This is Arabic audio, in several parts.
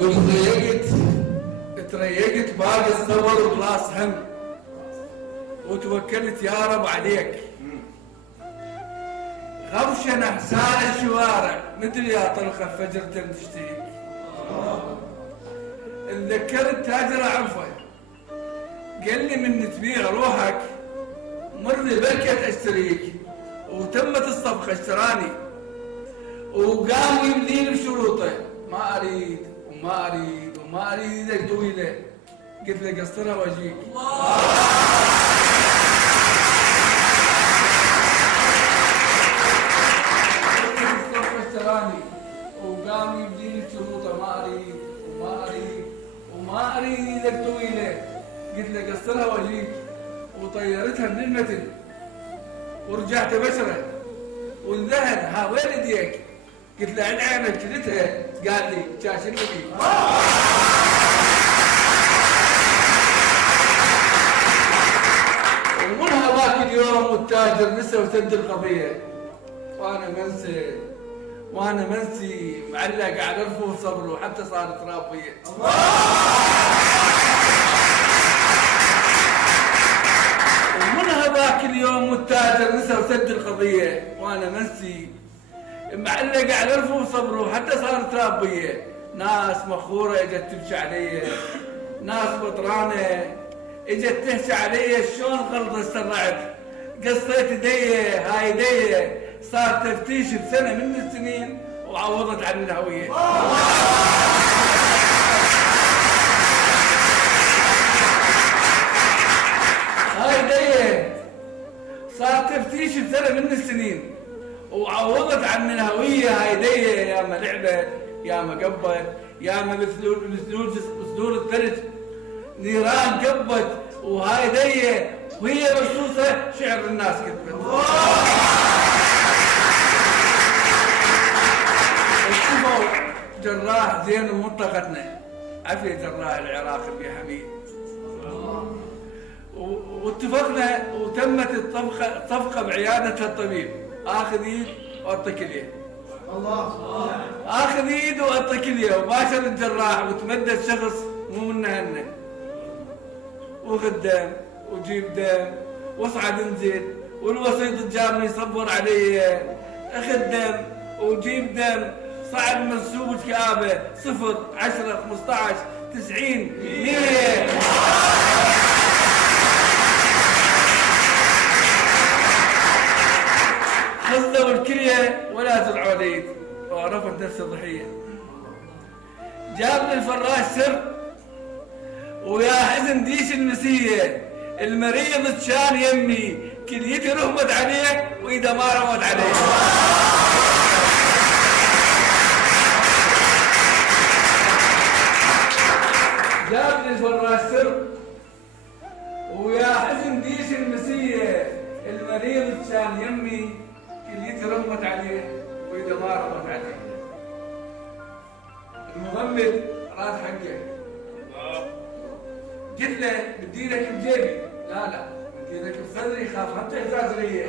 قلت تريقت باقي الصبر وراس هم، وتوكلت يا رب عليك. غوشن احسان الشوارع مدري يا طلق الفجر تشتيك. تذكرت تاجر عفوه قال لي من تبيع روحك مر بركة اشتريك، وتمت الصفقة اشتراني وقام يمليني بشروطه. ما اريد وما اريد وما اريد ايدك طويله. قلت له قصرها واجيك. الصفقة اشتراني وقام يمليني بشروطه. ما اريد وما اريد وما اريد ايدك طويله. قلت له قصرها واجيك. وطيرتها من المتن ورجعت بشره والذهن. ها وين يديك؟ قلت له عند عينك. شلتها قال لي شاشني بي. ومنها ذاك اليوم والتاجر نسى وسد القضيه، وانا منسي معلق على رفوف صبره وحتى صارت رابيه. ذاك اليوم والتاجر نسى وسد القضيه، وانا منسي معلق على رفوف صبره حتى صارت رابيه. ناس مخوره اجت تبكي علي، ناس بطرانه اجت تهشى علي. شلون غلطه استرعت قصيت ايدي. هاي ايدي صار تفتيش بسنه من السنين وعوضت عن الهويه. هاي ايدي صار تفتيش بسنه من السنين وعوضت عن الهويه. هاي ايدي يا ما لعبت يا ما قبت يا ما بسلول الثلج نيران قبت. وهاي ايدي وهي مبسوطه شعر الناس كتبت. شوفوا جراح زين بمنطقتنا، عافيه جراح العراق يا حبيب. واتفقنا وتمت الصفقه بعياده الطبيب. اخذ ايد واعطيك اليه. الله اخذ ايد واعطيك اليه. وباشر الجراح وتمدد شخص مو منه هنه وخدام وجيب دم واصعد انزل. والوسيط الجارني يصبر علي. اخدم وجيب دم صعد منسوب الكآبه 0 10 15 90 100. خذوا الكليه ولا زرعوا اليد وعرفت نفس الضحيه. جاب لي الفراش سر ويا حزن ديش النسيه. المريض تشان يمي كليتي رهبت عليه واذا ما رمت عليه. جاب لي الفراش سر ويا حزن ديش النسيه. المريض تشان يمي كليتي رمت عليه واذا ما رمت عليه. المغمد راد حقه قلت له بدي لك بجيبي. لا بدي لك بصدري خاف حتى احتاج لي.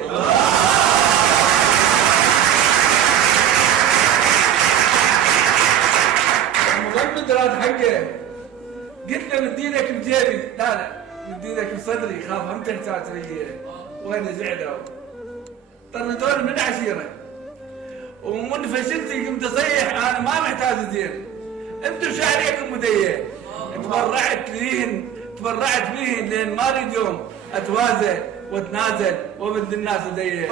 المغمد راد حقه قلت له بدي لك بجيبي. لا بدي لك بصدري خاف حتى احتاج لي. وين زعلوا طردوني من عشيره ومن فشلتي قمت اصيح. انا ما محتاج زين، انتم شو عليكم مديه. تبرعت بيهن لين ما اريد يوم اتوازى واتنازل وبد الناس مديه.